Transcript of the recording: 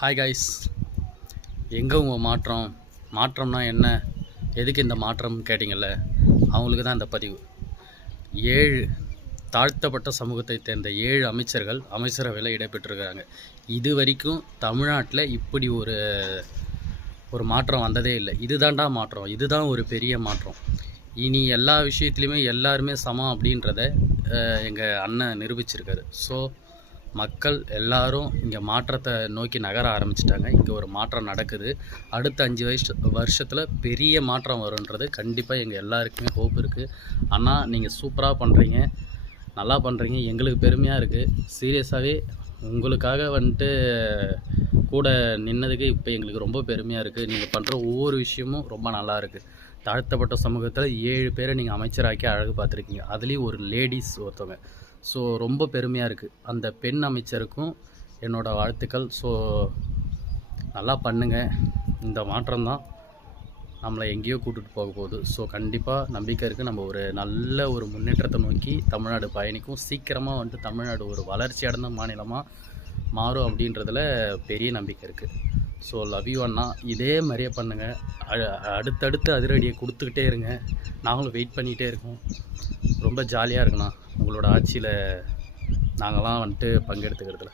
Hi guys, எங்கே உங்கள் மாற்றம்னா என்ன, எதுக்கு இந்த மாற்றம் கேட்டிங்கள்ல, அவங்களுக்கு தான் இந்த பதிவு. 7 தாழ்த்தப்பட்ட சமூகத்தை சேர்ந்த 7 அமைச்சர்கள் அமைச்சரவையில் இடம்பெற்றிருக்கிறாங்க. இது வரைக்கும் தமிழ்நாட்டில் இப்படி ஒரு மாற்றம் வந்ததே இல்லை. இதுதான்டா மாற்றம், இதுதான் ஒரு பெரிய மாற்றம். இனி எல்லா விஷயத்துலையுமே எல்லாருமே சமம் அப்படின்றத எங்கள் அண்ணன் நிரூபிச்சிருக்காரு. ஸோ மக்கள் எல்லாரும் இங்கே மாற்றத்தை நோக்கி நகர ஆரம்பிச்சிட்டாங்க. இங்கே ஒரு மாற்றம் நடக்குது. அடுத்த 5 வருஷத்தில் பெரிய மாற்றம் வருன்றது கண்டிப்பாக எங்கள் எல்லாருக்குமே ஹோப் இருக்குது. ஆனால் நீங்கள் சூப்பராக பண்ணுறீங்க, நல்லா பண்ணுறீங்க, எங்களுக்கு பெருமையாக இருக்குது. சீரியஸாகவே உங்களுக்காக வந்துட்டு கூட நின்னதுக்கு இப்போ எங்களுக்கு ரொம்ப பெருமையாக இருக்குது. நீங்கள் பண்ணுற ஒவ்வொரு விஷயமும் ரொம்ப நல்லா இருக்குது. தாழ்த்தப்பட்ட சமூகத்தில் 7 பேரை நீங்கள் அமைச்சராக்கி அழகு பார்த்துருக்கீங்க. அதுலேயும் ஒரு லேடிஸ் ஒருத்தவங்க. ஸோ ரொம்ப பெருமையாக இருக்குது. அந்த பெண் அமைச்சருக்கும் என்னோடய வாழ்த்துக்கள். ஸோ நல்லா பண்ணுங்கள். இந்த மாற்றம் தான் நம்மளை எங்கேயோ கூட்டிகிட்டு போக போகுது. ஸோ கண்டிப்பாக நம்பிக்கை இருக்குது. நம்ம ஒரு நல்ல ஒரு முன்னேற்றத்தை நோக்கி தமிழ்நாடு பயணிக்கும். சீக்கிரமாக வந்துட்டு தமிழ்நாடு ஒரு வளர்ச்சி அடைந்த மாநிலமாக மாறும் அப்படின்றதுல பெரிய நம்பிக்கை இருக்குது. ஸோ லவ் யூ அண்ணா. இதே மாதிரியே பண்ணுங்கள். அடுத்தடுத்து அதிரடியை கொடுத்துக்கிட்டே இருங்க. நாங்களும் வெயிட் பண்ணிகிட்டே இருக்கோம். ரொம்ப ஜாலியாக இருக்குண்ணா உங்களோட ஆட்சியில் நாங்கள்லாம் வந்துட்டு பங்கெடுத்துக்கிறதுல.